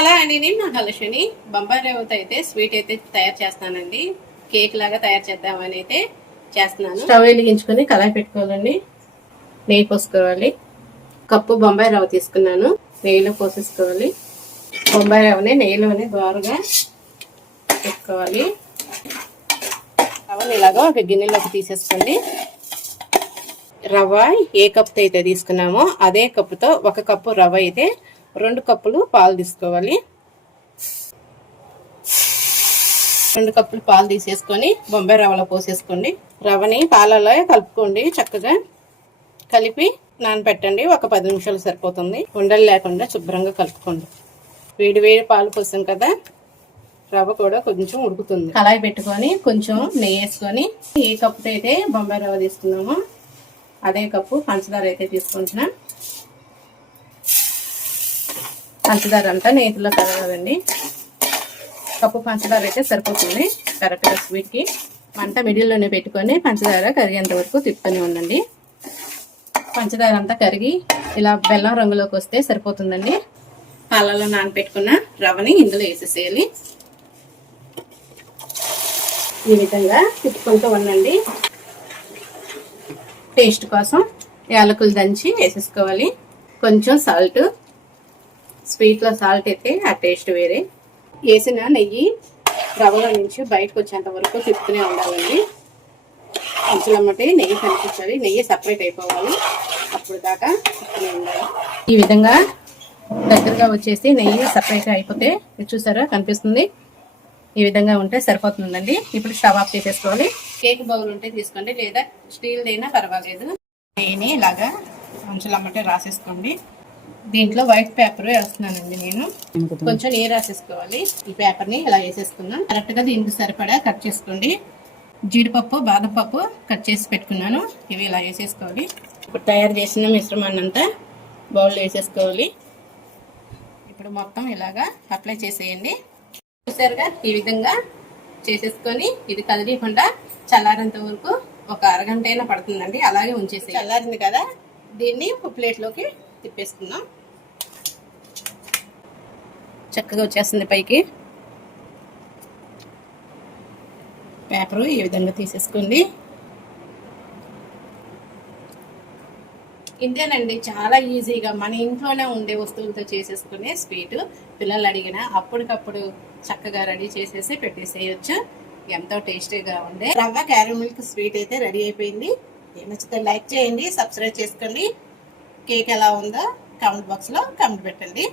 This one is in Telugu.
హలో అండి, నేను మహాలక్ష్మి. బొంబాయి రవ్వతో అయితే స్వీట్ అయితే తయారు చేస్తానండి. కేక్ లాగా తయారు చేద్దామని అయితే చేస్తున్నాను. స్టవ్ వెలిగించుకొని కళాయి పెట్టుకోవాలండి. నెయ్యి పోసుకోవాలి. కప్పు బొంబాయి రవ్వ తీసుకున్నాను. నెయ్యిలో పోసేసుకోవాలి. బొంబాయి రవ్వని నెయ్యిలోనే దోరగా పెట్టుకోవాలి. రవ్వని ఇలాగా ఒక గిన్నెలోకి తీసేసుకోండి. రవ్వ ఏ కప్పుతో అయితే తీసుకున్నామో అదే కప్పుతో 1 కప్పు రవ్వ అయితే 2 కప్పులు పాలు తీసుకోవాలి. 2 కప్పులు పాలు తీసేసుకొని బొంబాయి రవ్వలో పోసేసుకోండి. రవ్వని పాలలో కలుపుకోండి. చక్కగా కలిపి నానబెట్టండి. ఒక 10 నిమిషాలు సరిపోతుంది. ఉండలు లేకుండా శుభ్రంగా కలుపుకోండి. వేడి వేడి పాలు పోసాం కదా, రవ్వ కూడా కొంచెం ఉడుకుతుంది. కళాయి పెట్టుకొని కొంచెం నెయ్యి వేసుకొని ఏ కప్పుతో అయితే బొంబాయి రవ్వ తీసుకున్నామో అదే కప్పు పంచదార అయితే తీసుకుంటున్నా. పంచదార అంతా నేతిలో కరగాలండి. కప్పు పంచదార అయితే సరిపోతుంది కరెక్ట్గా స్వీట్కి. మంట మిడిల్లోనే పెట్టుకొని పంచదార కరిగేంత వరకు తిప్పుతూనే ఉండండి. పంచదార అంతా కరిగి ఇలా బెల్లం రంగులోకి వస్తే సరిపోతుందండి. పాలలో నానబెట్టుకున్న రవ్వని ఇందులో వేసేసేయాలి. ఈ విధంగా తిప్పుకుంటూ ఉండండి. టేస్ట్ కోసం యాలకులు దంచి వేసేసుకోవాలి. కొంచెం సాల్ట్, స్వీట్లో సాల్ట్ అయితే ఆ టేస్ట్ వేరే. వేసిన నెయ్యి రవ్వలో నుంచి బయటకు వచ్చేంత వరకు తిప్పుతూనే ఉండాలండి. అంచులమ్మటి నెయ్యి కనిపించాలి. నెయ్యి సపరేట్ అయిపోవాలి. అప్పుడు దాకా తిప్పుతూనే ఉండాలి. ఈ విధంగా దగ్గరగా వచ్చేసి నెయ్యి సపరేట్ అయిపోతే చూసారా కనిపిస్తుంది. ఈ విధంగా ఉంటే సరిపోతుందండి. ఇప్పుడు స్టవ్ ఆఫ్ చేసేసుకోవాలి. కేక్ బౌల్ ఉంటే తీసుకోండి, లేదా స్టీల్ అయినా పర్వాలేదు. నెయ్యిని ఇలాగా అంచులమ్మటే రాసేసుకోండి. దీంట్లో వైట్ పేపర్ వేస్తున్నానండి నేను. కొంచెం నెయ్యి రాసేసుకోవాలి. ఈ పేపర్ని ఇలా వేసేసుకున్నాను. కరెక్ట్గా దీనికి సరిపడా కట్ చేసుకోండి. జీడిపప్పు, బాదం పప్పు కట్ చేసి పెట్టుకున్నాను. ఇవి ఇలా వేసేసుకోవాలి. ఇప్పుడు తయారు చేసిన మిశ్రమాన్ని అంతా బౌల్లో వేసేసుకోవాలి. ఇప్పుడు మొత్తం ఇలాగా అప్లై చేసేయండి. చూసారుగా ఈ విధంగా చేసేసుకొని ఇది కదిలీకుండా చల్లారేంత వరకు ఒక అరగంట అయినా పడుతుందండి. అలాగే ఉంచేసి చల్లారింది కదా, దీన్ని ఒక ప్లేట్లోకి తిప్పేసుకుందాం. చక్కగా వచ్చేస్తుంది పైకి. పేపరు ఈ విధంగా తీసేసుకోండి. ఇంతేనండి, చాలా ఈజీగా మన ఇంట్లోనే ఉండే వస్తువులతో చేసేసుకునే స్వీట్. పిల్లలు అడిగినా అప్పటికప్పుడు చక్కగా రెడీ చేసేసి పెట్టేసేయచ్చు. ఎంతో టేస్టీగా ఉండే రవ్వ క్యారమ్ మిల్క్ స్వీట్ అయితే రెడీ అయిపోయింది. నచ్చితే లైక్ చేయండి, సబ్స్క్రైబ్ చేసుకోండి. కేక్ ఎలా ఉందో కామెంట్ బాక్స్లో కామెంట్ పెట్టండి.